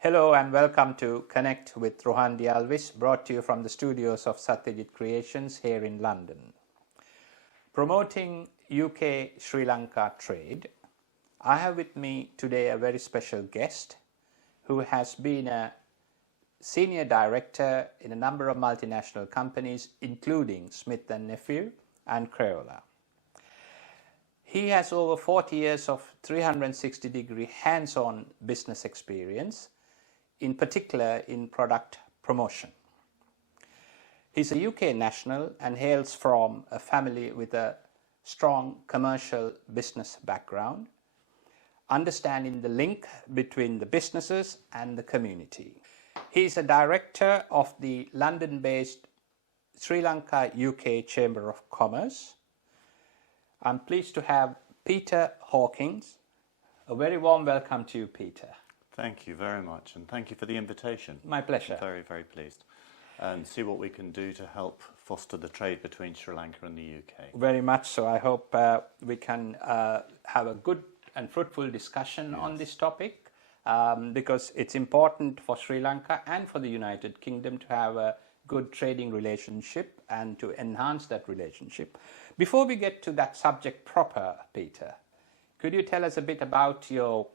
Hello and welcome to Connect with Rohan Dialvis, brought to you from the studios of Satyajit Creations here in London. Promoting UK Sri Lanka trade, I have with me today a very special guest who has been a senior director in a number of multinational companies, including Smith & Nephew and Crayola. He has over 40 years of 360-degree hands-on business experience, in particular in product promotion. He's a UK national and hails from a family with a strong commercial business background, understanding the link between the businesses and the community. He's a director of the London-based Sri Lanka UK Chamber of Commerce. I'm pleased to have Peter Hawkins. A very warm welcome to you, Peter. Thank you very much, and thank you for the invitation. My pleasure. I'm very, very pleased. And see what we can do to help foster the trade between Sri Lanka and the UK. Very much so. I hope we can have a good and fruitful discussion on this topic, because it's important for Sri Lanka and for the United Kingdom to have a good trading relationship and to enhance that relationship. Before we get to that subject proper, Peter, could you tell us a bit about your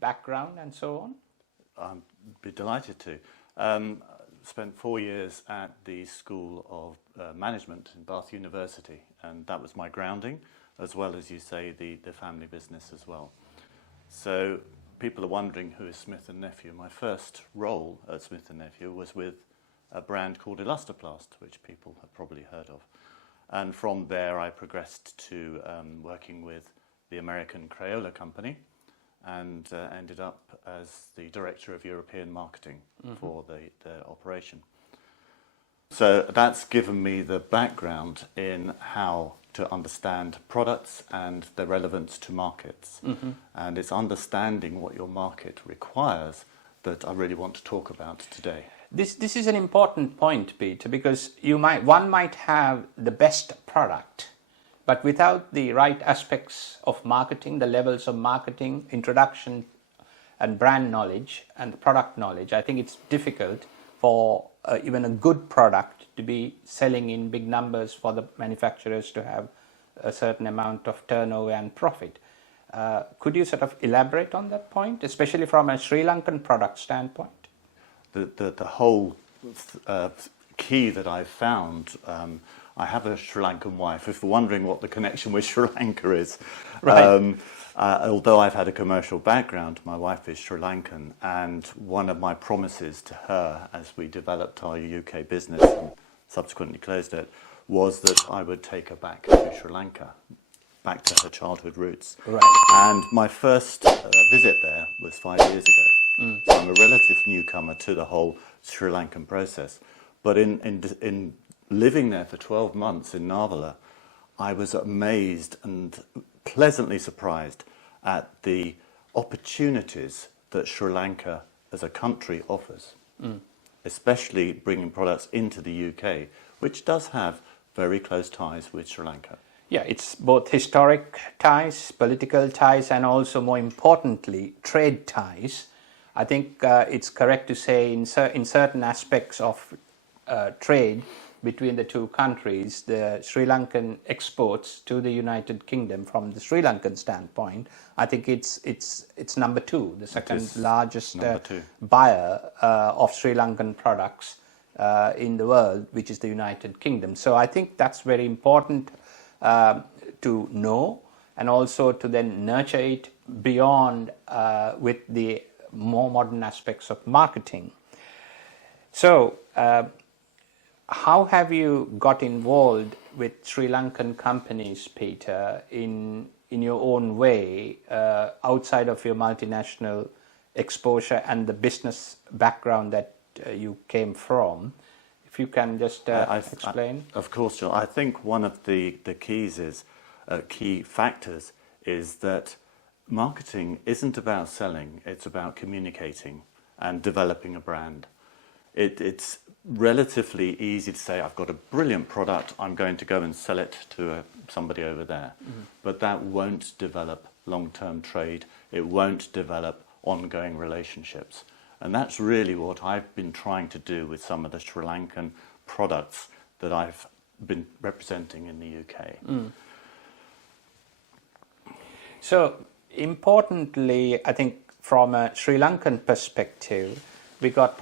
background and so on? I'd be delighted to. Spent 4 years at the School of Management in Bath University, and that was my grounding, as well as, you say, the family business as well. So people are wondering who is Smith & Nephew. My first role at Smith & Nephew was with a brand called Elastoplast, which people have probably heard of. And from there I progressed to working with the American Crayola company, and ended up as the Director of European Marketing for the operation. So that's given me the background in how to understand products and their relevance to markets. And it's understanding what your market requires that I really want to talk about today. This is an important point, Peter, because one might have the best product, but without the right aspects of marketing, the levels of marketing, introduction and brand knowledge and product knowledge, I think it's difficult for even a good product to be selling in big numbers for the manufacturers to have a certain amount of turnover and profit. Could you sort of elaborate on that point, especially from a Sri Lankan product standpoint? The whole key that I've found, I have a Sri Lankan wife, if you're wondering what the connection with Sri Lanka is. Right. Although I've had a commercial background, my wife is Sri Lankan, and one of my promises to her as we developed our UK business and subsequently closed it was that I would take her back to Sri Lanka, back to her childhood roots. Right. And my first visit there was 5 years ago. So I'm a relative newcomer to the whole Sri Lankan process. But in living there for 12 months in Narvala, I was amazed and pleasantly surprised at the opportunities that Sri Lanka as a country offers, especially bringing products into the UK, which does have very close ties with Sri Lanka. Yeah, it's both historic ties, political ties, and also, more importantly, trade ties. I think it's correct to say in certain aspects of trade between the two countries, the Sri Lankan exports to the United Kingdom, from the Sri Lankan standpoint, I think it's number two, the second largest buyer of Sri Lankan products in the world, which is the United Kingdom. So I think that's very important to know, and also to then nurture it beyond with the more modern aspects of marketing. So how have you got involved with Sri Lankan companies, Peter, in your own way, outside of your multinational exposure and the business background that you came from? If you can just explain. Of course, John. I think one of the keys is, key factors is that marketing isn't about selling, it's about communicating and developing a brand. It's relatively easy to say, I've got a brilliant product, I'm going to go and sell it to somebody over there. But that won't develop long-term trade, it won't develop ongoing relationships. And that's really what I've been trying to do with some of the Sri Lankan products that I've been representing in the UK. So importantly, I think from a Sri Lankan perspective, we got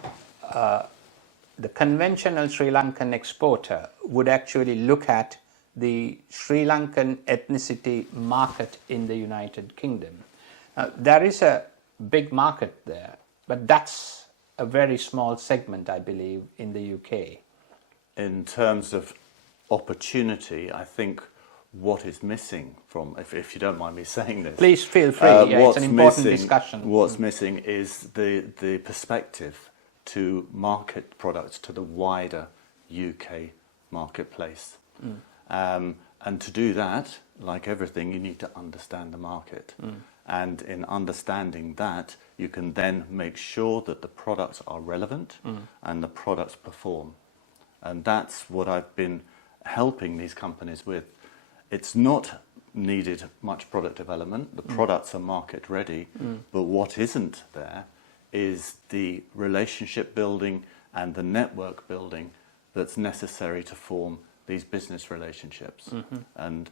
the conventional Sri Lankan exporter would actually look at the Sri Lankan ethnicity market in the United Kingdom. There is a big market there, but that's a very small segment, I believe, in the UK. In terms of opportunity, I think what is missing from, if you don't mind me saying this. Please feel free, it's an important discussion. What's missing is the perspective to market products to the wider UK marketplace. And to do that, like everything, you need to understand the market. And in understanding that, you can then make sure that the products are relevant and the products perform. And that's what I've been helping these companies with. It's not needed much product development. The products are market ready. But what isn't there is the relationship building and the network building that's necessary to form these business relationships. And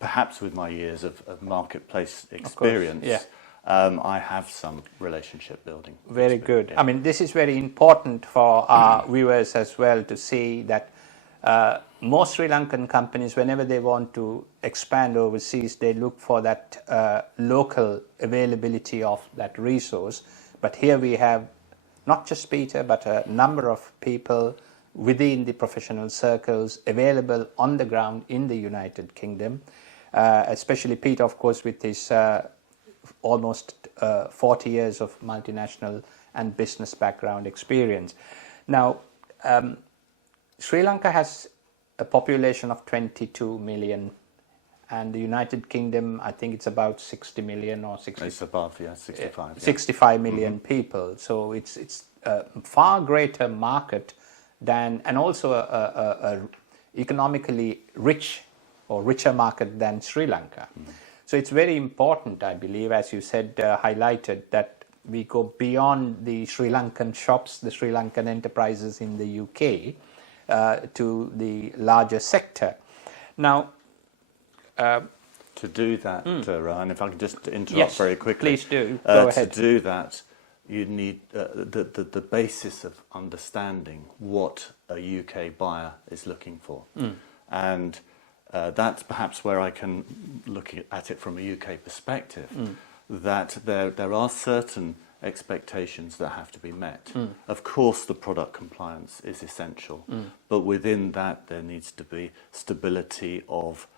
perhaps with my years of marketplace experience, I have some relationship building. Very good. I mean, this is very important for our viewers as well to see that most Sri Lankan companies, whenever they want to expand overseas, they look for that local availability of that resource. But here we have not just Peter, but a number of people within the professional circles available on the ground in the United Kingdom, especially Peter, of course, with his almost 40 years of multinational and business background experience. Now, Sri Lanka has a population of 22 million, and the United Kingdom, I think it's about 60 million or 60. It's above, 65. 65 million people. So it's a far greater market than, and also a economically rich or richer market than Sri Lanka. So it's very important, I believe, as you said, highlighted, that we go beyond the Sri Lankan shops, the Sri Lankan enterprises in the UK, to the larger sector. Now, to do that, Ryan, if I can just interrupt very quickly. Please do. Go ahead. To do that, you need the basis of understanding what a UK buyer is looking for. And that's perhaps where I can look at it from a UK perspective, that there are certain expectations that have to be met. Of course, the product compliance is essential, but within that there needs to be stability of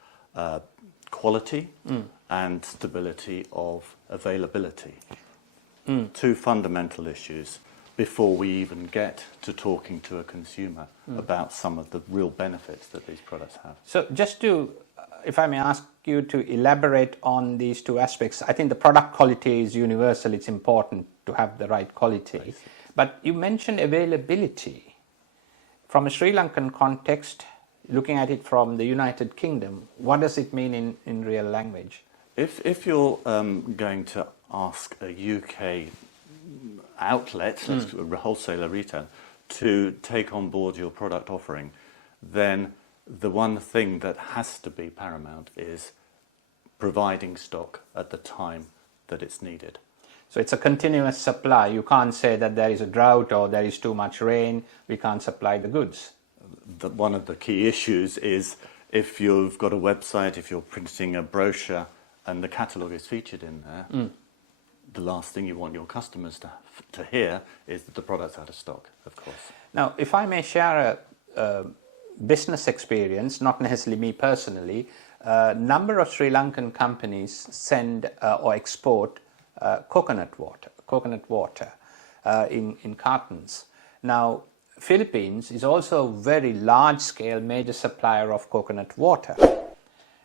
quality and stability of availability. Two fundamental issues before we even get to talking to a consumer about some of the real benefits that these products have. So just to, if I may ask you to elaborate on these two aspects, I think the product quality is universal. It's important to have the right quality. Right. But you mentioned availability. From a Sri Lankan context, looking at it from the United Kingdom, what does it mean in real language? If you're going to ask a UK outlet, a wholesaler, retail, to take on board your product offering, then the one thing that has to be paramount is providing stock at the time that it's needed. So it's a continuous supply. You can't say that there is a drought or there is too much rain, we can't supply the goods. One of the key issues is if you've got a website, if you're printing a brochure and the catalogue is featured in there, the last thing you want your customers to hear is that the product's out of stock, of course. Now, if I may share a business experience, not necessarily me personally, a number of Sri Lankan companies send or export coconut water in cartons. Now, Philippines is also a very large-scale major supplier of coconut water.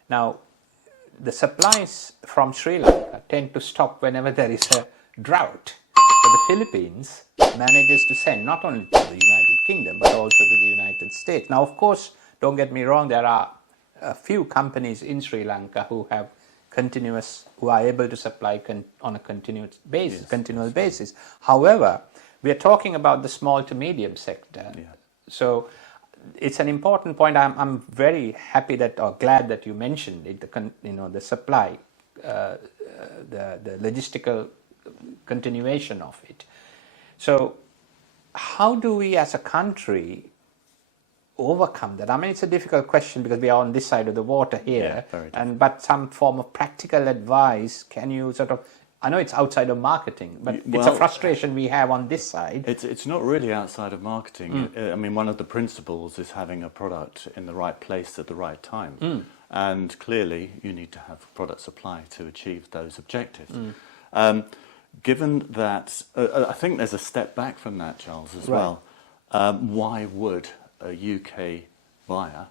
Now, the supplies from Sri Lanka tend to stop whenever there is a drought. But the Philippines manages to send not only to the United Kingdom, but also to the United States. Now, of course, don't get me wrong, there are a few companies in Sri Lanka who have who are able to supply on a continuous basis, Yes, continual basis. However, we are talking about the small to medium sector. Yeah. So it's an important point. I'm very happy that, or glad that you mentioned it. The supply, the logistical continuation of it. So how do we as a country overcome that? I mean, it's a difficult question because we are on this side of the water here, but some form of practical advice. Can you sort of? I know it's outside of marketing, but it's a frustration we have on this side. It's not really outside of marketing. I mean, one of the principles is having a product in the right place at the right time, and clearly you need to have product supply to achieve those objectives. Given that, I think there's a step back from that, Charles, as well. Why would a UK buyer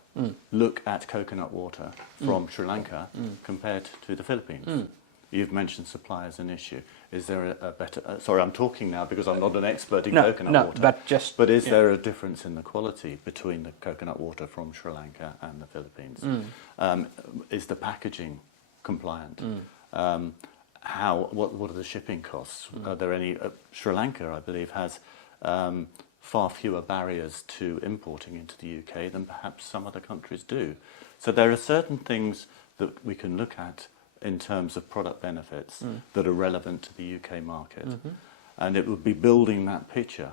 look at coconut water from Sri Lanka compared to the Philippines? You've mentioned supply as an issue. Is there a better... sorry, I'm talking now because I'm not an expert in coconut water. But is there a difference in the quality between the coconut water from Sri Lanka and the Philippines? Is the packaging compliant? What are the shipping costs? Are there any... Sri Lanka, I believe, has far fewer barriers to importing into the UK than perhaps some other countries do. So there are certain things that we can look at in terms of product benefits that are relevant to the UK market. And it would be building that picture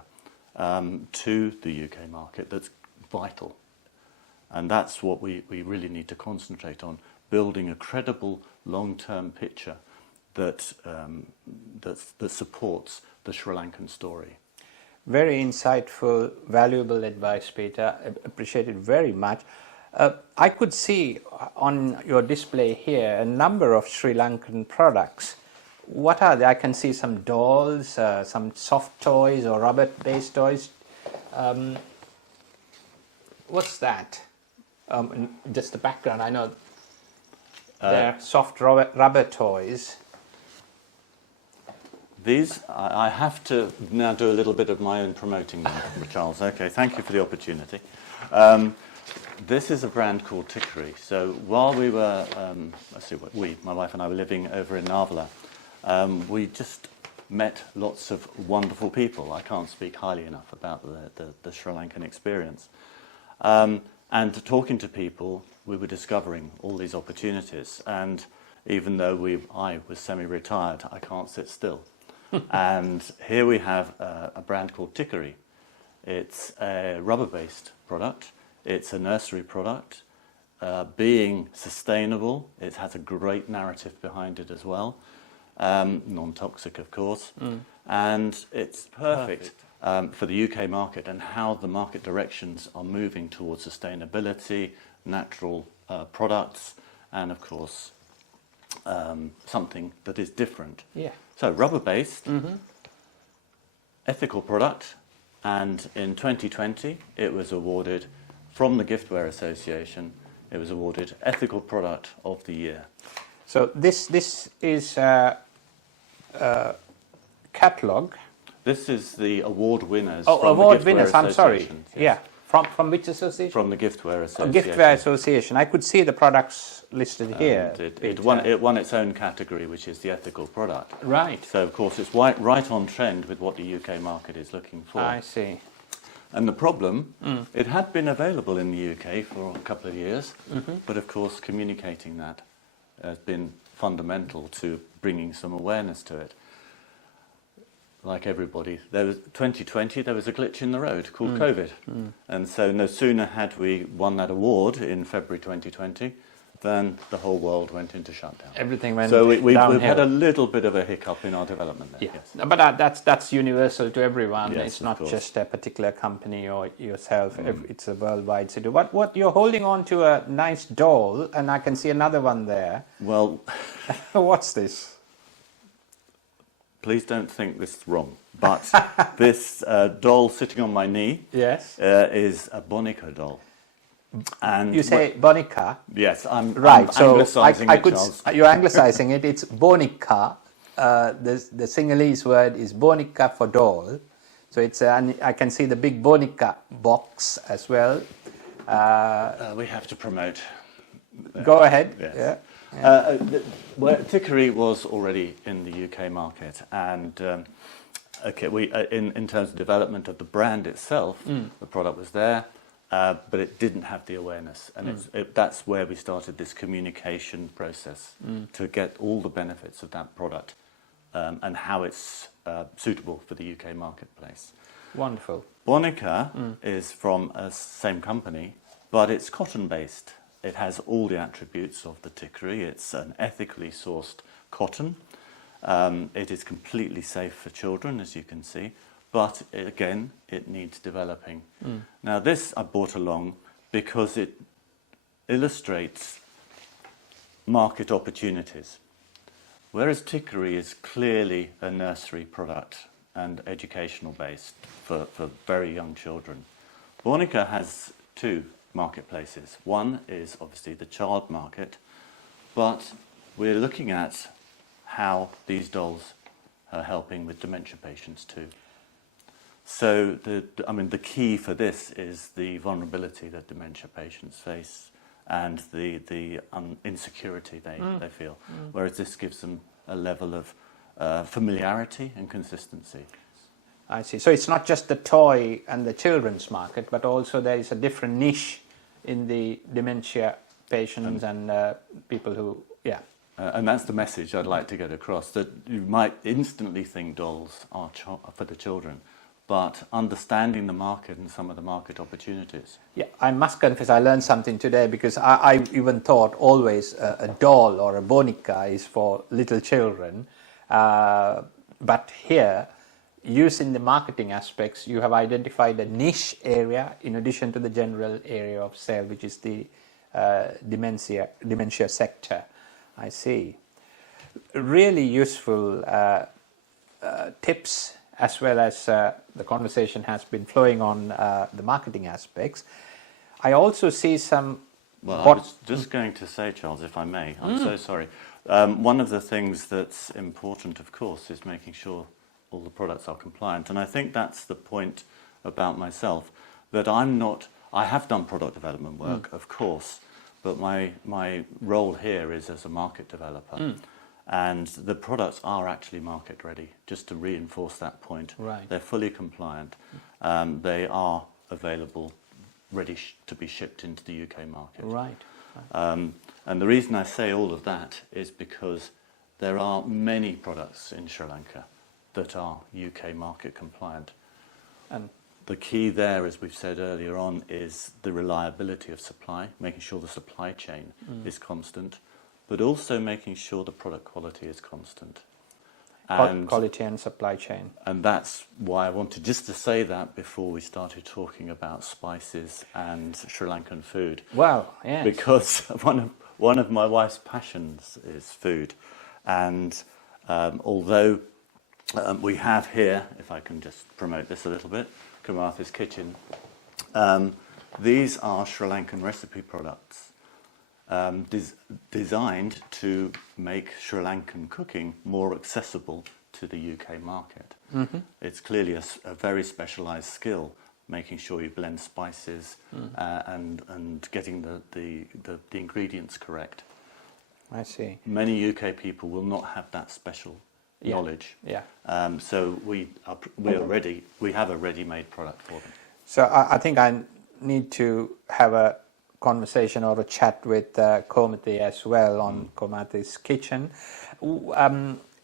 to the UK market that's vital. And that's what we really need to concentrate on, building a credible long-term picture that supports the Sri Lankan story. Very insightful, valuable advice, Peter. I appreciate it very much. I could see on your display here a number of Sri Lankan products. What are they? I can see some dolls, some soft toys or rubber-based toys. What's that? Just the background. I know they're soft rubber toys. These, I have to now do a little bit of my own promoting them, Charles. Okay, thank you for the opportunity. This is a brand called Tikiri. So while we were, my wife and I were living over in Narvala, we just met lots of wonderful people. I can't speak highly enough about the Sri Lankan experience. And talking to people, we were discovering all these opportunities. And even though I was semi-retired, I can't sit still. And here we have a brand called Tikiri. It's a rubber-based product. It's a nursery product. Being sustainable, it has a great narrative behind it as well. Non-toxic, of course. And it's perfect for the UK market and how the market directions are moving towards sustainability, natural products, and of course, something that is different. So rubber-based, ethical product, and in 2020 it was awarded from the Giftware Association. It was awarded Ethical Product of the Year. So this is a catalogue. This is the award winners. Oh, from award the Giftware winners. I'm sorry. Yes. Yeah. From which association? From the Giftware Association. Giftware Association. I could see the products listed here. It won its own category, which is the ethical product. Right. So, of course, it's right on trend with what the UK market is looking for. I see. And the problem, it had been available in the UK for a couple of years, but, of course, communicating that has been fundamental to bringing some awareness to it. Like everybody, 2020, there was a glitch in the road called COVID. And so no sooner had we won that award in February 2020 than the whole world went into shutdown. Everything went downhill. So we've had a little bit of a hiccup in our development there. Yeah. Yes. But that's universal to everyone. Yes, it's not just a particular company or yourself. It's a worldwide situation. What you're holding on to a nice doll, and I can see another one there. Well, what's this? Please don't think this is wrong, but this doll sitting on my knee is a Bonica doll. And you say Bonica? Yes, I'm right. So anglicising it, Charles. You're anglicising it. It's Bonica. The Sinhalese word is Bonica for doll. So it's I can see the big Bonica box as well. We have to promote. Go ahead. Yes. Yeah. Well, Tikiri was already in the UK market, and in terms of development of the brand itself, the product was there, but it didn't have the awareness, and that's where we started this communication process to get all the benefits of that product and how it's suitable for the UK marketplace. Wonderful. Bonica is from a same company, but it's cotton-based. It has all the attributes of the Tikiri. It's an ethically sourced cotton. It is completely safe for children, as you can see, but again, it needs developing. Now, this I brought along because it illustrates market opportunities. Whereas Tikiri is clearly a nursery product and educational based for very young children, Bonica has two marketplaces. One is obviously the child market, but we're looking at how these dolls are helping with dementia patients too. So the key for this is the vulnerability that dementia patients face and the insecurity they feel, whereas this gives them a level of familiarity and consistency. I see. So it's not just the toy and the children's market, but also there is a different niche in the dementia patients and people who, and that's the message I'd like to get across, that you might instantly think dolls are for the children, but understanding the market and some of the market opportunities. Yeah, I must confess I learned something today, because I even thought always a doll or a bonica is for little children, but here, using the marketing aspects, you have identified a niche area in addition to the general area of sale, which is the dementia sector. I see. Really useful tips, as well as the conversation has been flowing on the marketing aspects. I also see some... Well, I was just going to say, Charles, if I may, I'm so sorry. One of the things that's important, of course, is making sure all the products are compliant. And I think that's the point about myself, that I have done product development work, of course, but my role here is as a market developer. And the products are actually market ready, just to reinforce that point. Right. They're fully compliant. They are available, ready to be shipped into the UK market. Right. And the reason I say all of that is because there are many products in Sri Lanka that are UK market compliant. And the key there, as we've said earlier on, is the reliability of supply, making sure the supply chain is constant, but also making sure the product quality is constant. And quality and supply chain. And that's why I wanted just to say that before we started talking about spices and Sri Lankan food. Well, yes. Because one of my wife's passions is food. And although we have here, if I can just promote this a little bit, Kamartha's Kitchen. These are Sri Lankan recipe products designed to make Sri Lankan cooking more accessible to the UK market. It's clearly a very specialised skill, making sure you blend spices and getting the ingredients correct. I see. Many UK people will not have that special knowledge. Yeah. So we have a ready-made product for them. So I think I need to have a conversation or a chat with Komati as well on Kamartha's Kitchen.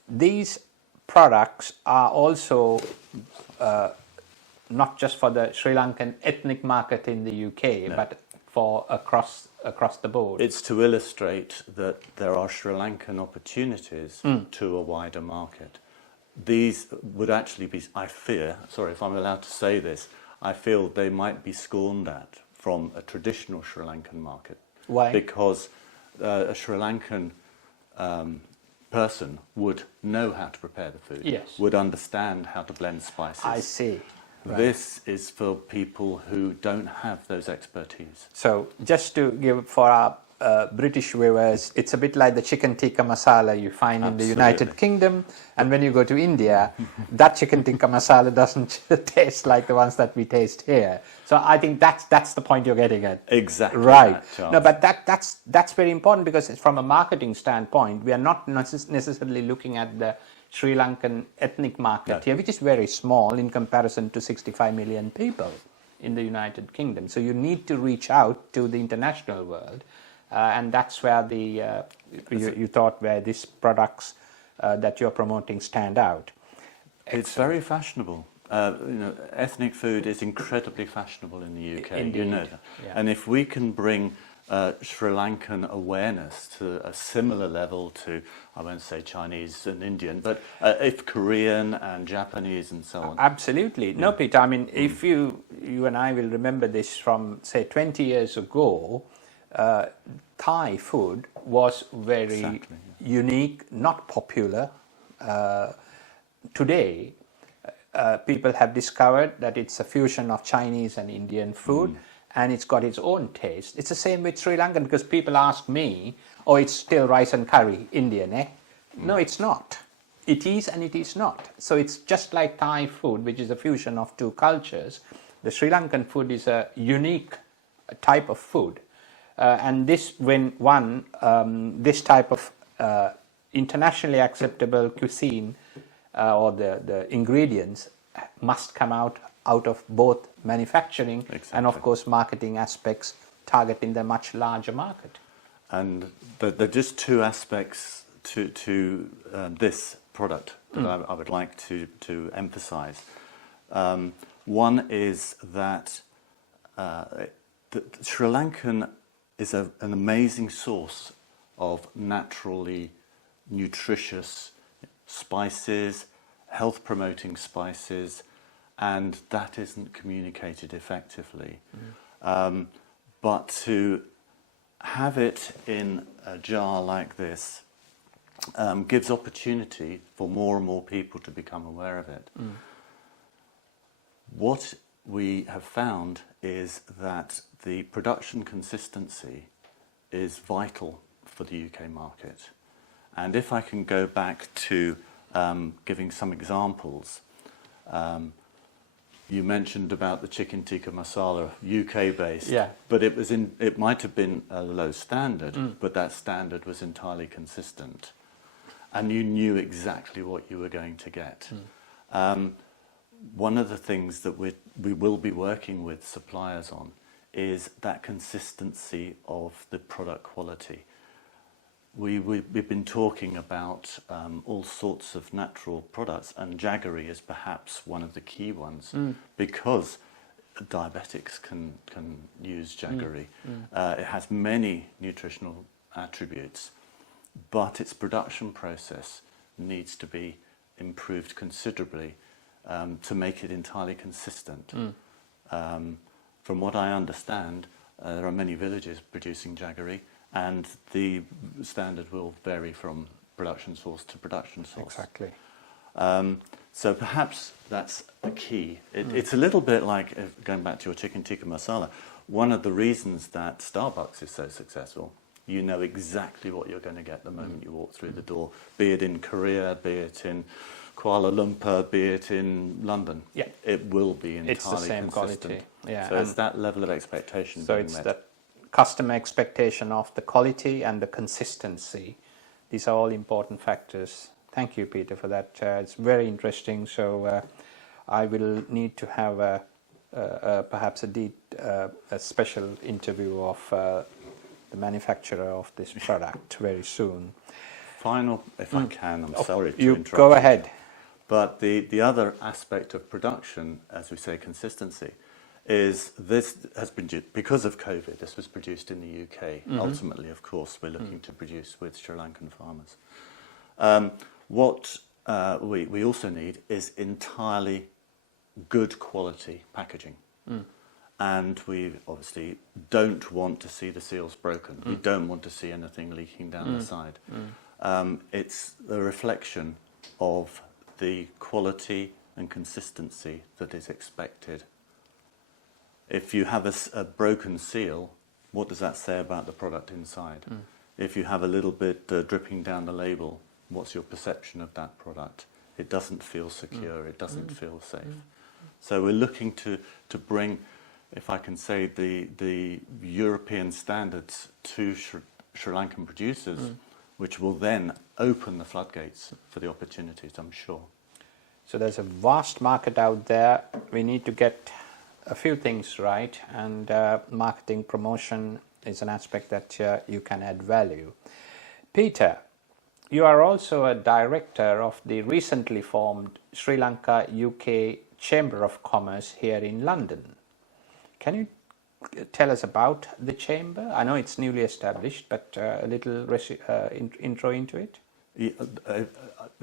These products are also not just for the Sri Lankan ethnic market in the UK, but for across the board. It's to illustrate that there are Sri Lankan opportunities to a wider market. These would actually be, I fear, sorry if I'm allowed to say this, I feel they might be scorned at from a traditional Sri Lankan market. Why? Because a Sri Lankan person would know how to prepare the food, would understand how to blend spices. I see. Right. This is for people who don't have those expertise. So just to give for our British viewers, it's a bit like the chicken tikka masala you find in the United Kingdom, and when you go to India, that chicken tikka masala doesn't taste like the ones that we taste here. So I think that's the point you're getting at. Exactly. Right. That, No, but that's very important, because from a marketing standpoint, we are not necessarily looking at the Sri Lankan ethnic market here, which is very small in comparison to 65 million people in the United Kingdom. So you need to reach out to the international world, and that's where you thought where these products that you're promoting stand out. It's very fashionable. Ethnic food is incredibly fashionable in the UK. Indeed. You know that. Yeah. And if we can bring Sri Lankan awareness to a similar level to, I won't say Chinese and Indian, but if Korean and Japanese and so on. Absolutely. No, Peter, I mean, if you and I will remember this from, say, 20 years ago, Thai food was very unique, not popular. Today, people have discovered that it's a fusion of Chinese and Indian food, and it's got its own taste. It's the same with Sri Lankan, because people ask me, oh, it's still rice and curry, Indian, eh? No, it's not. It is and it is not. So it's just like Thai food, which is a fusion of two cultures. The Sri Lankan food is a unique type of food. And this, this type of internationally acceptable cuisine or the ingredients must come out of both manufacturing and, of course, marketing aspects, targeting the much larger market. And there are just two aspects to this product that I would like to emphasize. One is that Sri Lankan is an amazing source of naturally nutritious spices, health-promoting spices, and that isn't communicated effectively. But to have it in a jar like this gives opportunity for more and more people to become aware of it. What we have found is that the production consistency is vital for the UK market. And if I can go back to giving some examples, you mentioned about the chicken tikka masala, UK-based, but it might have been a low standard, but that standard was entirely consistent, and you knew exactly what you were going to get. One of the things that we will be working with suppliers on is that consistency of the product quality. We've been talking about all sorts of natural products, and jaggery is perhaps one of the key ones, because diabetics can use jaggery. It has many nutritional attributes, but its production process needs to be improved considerably to make it entirely consistent. From what I understand, there are many villages producing jaggery, and the standard will vary from production source to production source. Exactly. So perhaps that's the key. It's a little bit like, going back to your chicken tikka masala, one of the reasons that Starbucks is so successful, you know exactly what you're going to get the moment you walk through the door, be it in Korea, be it in Kuala Lumpur, be it in London. Yeah. It will be entirely it's the same consistent. Quality. Yeah. So it's that level of expectation so being it's met. that customer expectation of the quality and the consistency. These are all important factors. Thank you, Peter, for that. It's very interesting. So I will need to have perhaps a special interview of the manufacturer of this product very soon. Final, if I can, I'm sorry to interrupt. Go ahead. But the other aspect of production, as we say, consistency, is this has been, because of COVID, this was produced in the UK. Ultimately, of course, we're looking to produce with Sri Lankan farmers. What we also need is entirely good quality packaging. And we obviously don't want to see the seals broken. We don't want to see anything leaking down the side. It's the reflection of the quality and consistency that is expected. If you have a broken seal, what does that say about the product inside? If you have a little bit dripping down the label, what's your perception of that product? It doesn't feel secure, it doesn't feel safe. So we're looking to bring, if I can say, the European standards to Sri Lankan producers, which will then open the floodgates for the opportunities, I'm sure. So there's a vast market out there. We need to get a few things right, and marketing promotion is an aspect that you can add value. Peter, you are also a director of the recently formed Sri Lanka UK Chamber of Commerce here in London. Can you tell us about the chamber? I know it's newly established, but a little intro into it.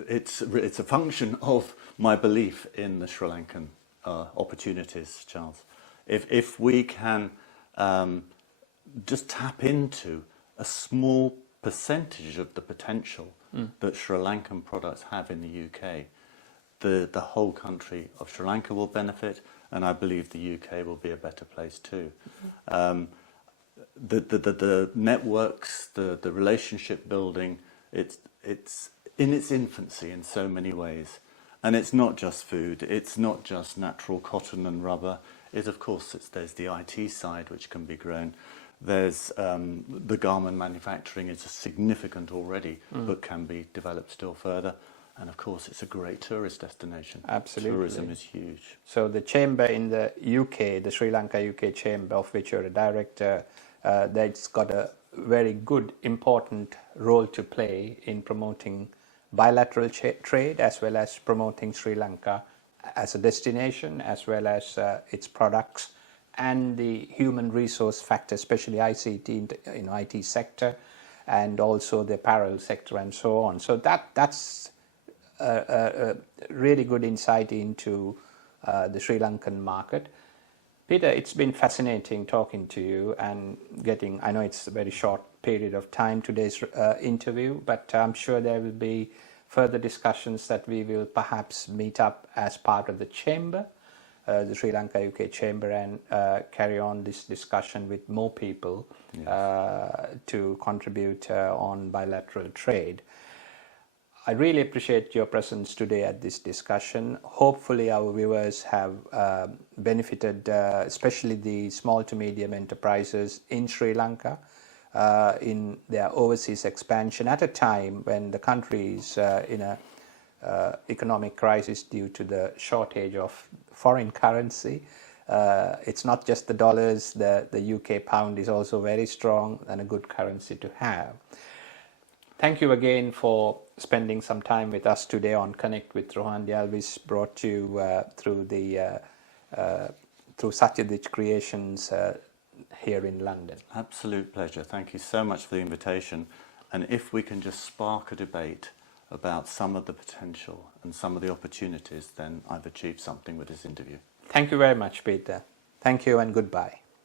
It's a function of my belief in the Sri Lankan opportunities, Charles. If we can just tap into a small percentage of the potential that Sri Lankan products have in the UK, the whole country of Sri Lanka will benefit, and I believe the UK will be a better place too. The networks, the relationship building, it's in its infancy in so many ways. And it's not just food, it's not just natural cotton and rubber. Of course, there's the IT side which can be grown. There's the garment manufacturing is significant already, but can be developed still further. And of course, it's a great tourist destination. Absolutely. Tourism is huge. So the chamber in the UK, the Sri Lanka UK chamber, of which you're a director, that's got a very good, important role to play in promoting bilateral trade, as well as promoting Sri Lanka as a destination, as well as its products and the human resource factor, especially ICT, IT sector, and also the apparel sector and so on. So that's a really good insight into the Sri Lankan market. Peter, it's been fascinating talking to you and I know it's a very short period of time, today's interview, but I'm sure there will be further discussions that we will perhaps meet up as part of the chamber, the Sri Lanka UK chamber, and carry on this discussion with more people to contribute on bilateral trade. I really appreciate your presence today at this discussion. Hopefully our viewers have benefited, especially the small to medium enterprises in Sri Lanka, in their overseas expansion at a time when the country is in a economic crisis due to the shortage of foreign currency. It's not just the dollars, the UK pound is also very strong and a good currency to have. Thank you again for spending some time with us today on Connect with Rohan Alvis, brought to you through Satyajit Creations here in London. Absolute pleasure. Thank you so much for the invitation. And if we can just spark a debate about some of the potential and some of the opportunities, then I've achieved something with this interview. Thank you very much, Peter. Thank you and goodbye.